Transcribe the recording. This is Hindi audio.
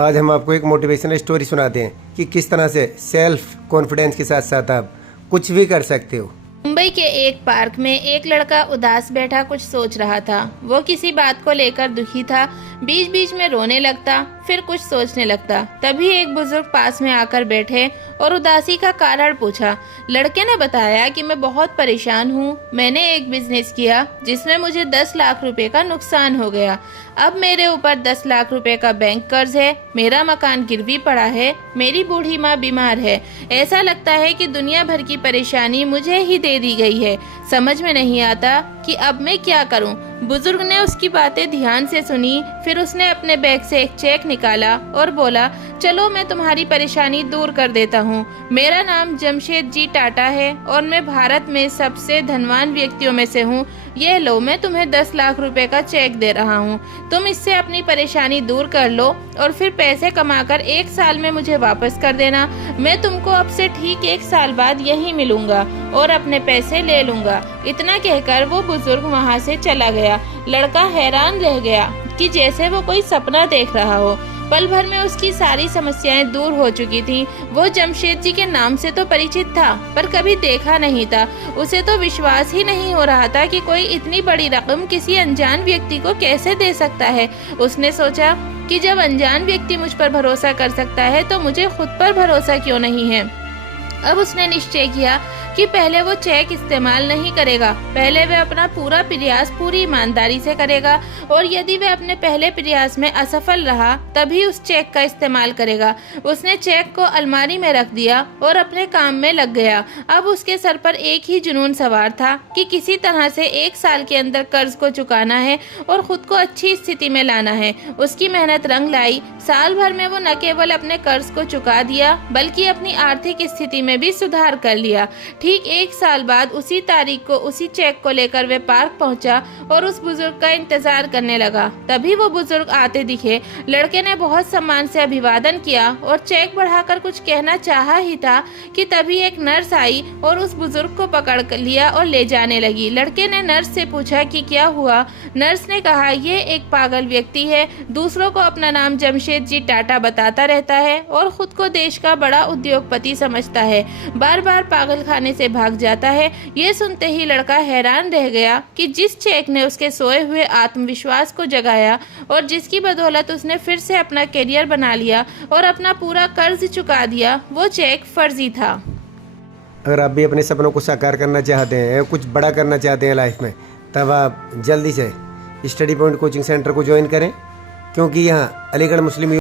आज हम आपको एक मोटिवेशनल स्टोरी सुनाते हैं कि किस तरह से सेल्फ कॉन्फिडेंस के साथ साथ आप कुछ भी कर सकते हो। मुंबई के एक पार्क में एक लड़का उदास बैठा कुछ सोच रहा था। वो किसी बात को लेकर दुखी था। बीच बीच में रोने लगता, फिर कुछ सोचने लगता। तभी एक बुजुर्ग पास में आकर बैठे और उदासी का कारण पूछा। लड़के ने बताया कि मैं बहुत परेशान हूँ। मैंने एक बिजनेस किया जिसमें मुझे 10 लाख रुपए का नुकसान हो गया। अब मेरे ऊपर 10 लाख रुपए का बैंक कर्ज है। मेरा मकान गिरवी पड़ा है। मेरी बूढ़ी माँ बीमार है। ऐसा लगता है कि दुनिया भर की परेशानी मुझे ही दे दी गई है। समझ में नहीं आता कि अब मैं क्या करूं। बुजुर्ग ने उसकी बातें ध्यान से सुनी। फिर उसने अपने बैग से एक चेक निकाला और बोला, चलो मैं तुम्हारी परेशानी दूर कर देता हूँ। मेरा नाम जमशेद जी टाटा है और मैं भारत में सबसे धनवान व्यक्तियों में से हूँ। ये लो, मैं तुम्हें 10 लाख रुपए का चेक दे रहा हूँ। तुम इससे अपनी परेशानी दूर कर लो और फिर पैसे कमाकर 1 साल में मुझे वापस कर देना। मैं तुमको अब से ठीक 1 साल बाद यहीं मिलूंगा और अपने पैसे ले लूंगा। इतना कहकर वो बुजुर्ग वहाँ से चला गया। लड़का हैरान रह गया कि जैसे वो कोई सपना देख रहा हो। पल भर में उसकी सारी समस्याएं दूर हो चुकी थीं। वो जमशेद जी के नाम से तो परिचित था, पर कभी देखा नहीं था। उसे तो विश्वास ही नहीं हो रहा था कि कोई इतनी बड़ी रकम किसी अनजान व्यक्ति को कैसे दे सकता है। उसने सोचा कि जब अनजान व्यक्ति मुझ पर भरोसा कर सकता है तो मुझे खुद पर भरोसा क्यों नहीं है। अब उसने निश्चय किया कि पहले वो चेक इस्तेमाल नहीं करेगा। पहले वह अपना पूरा प्रयास पूरी ईमानदारी से करेगा और यदि वह अपने पहले प्रयास में असफल रहा तभी उस चेक का इस्तेमाल करेगा। उसने चेक को अलमारी में रख दिया और अपने काम में लग गया। अब उसके सर पर एक ही जुनून सवार था कि किसी तरह से 1 साल के अंदर कर्ज को चुकाना है और खुद को अच्छी स्थिति में लाना है। उसकी मेहनत रंग लाई। साल भर में वो न केवल अपने कर्ज को चुका दिया बल्कि अपनी आर्थिक स्थिति में भी सुधार कर लिया। ठीक 1 साल बाद उसी तारीख को उसी चेक को लेकर वह पार्क पहुंचा और उस बुजुर्ग का इंतजार करने लगा। तभी वो बुजुर्ग आते दिखे। लड़के ने बहुत सम्मान से अभिवादन किया और चेक बढ़ाकर कुछ कहना चाहा ही था कि तभी एक नर्स आई और उस बुजुर्ग को पकड़ लिया और ले जाने लगी। लड़के ने नर्स से पूछा कि क्या हुआ। नर्स ने कहा, ये एक पागल व्यक्ति है। दूसरों को अपना नाम जमशेद जी टाटा बताता रहता है और खुद को देश का बड़ा उद्योगपति समझता है। बार बार पागल खाने से भाग जाता है। ये सुनते ही लड़का हैरान रह गया कि जिस चेक ने उसके सोए हुए आत्मविश्वास को जगाया और जिसकी बदौलत उसने फिर से अपना करियर बना लिया और अपना पूरा कर्ज चुका दिया, वो चेक फर्जी था। अगर आप भी अपने सपनों को साकार करना चाहते हैं, कुछ बड़ा करना चाहते हैं लाइफ में, तब आप जल्दी से स्टडी पॉइंट कोचिंग सेंटर को ज्वाइन करें, क्योंकि यहाँ अलीगढ़ मुस्लिम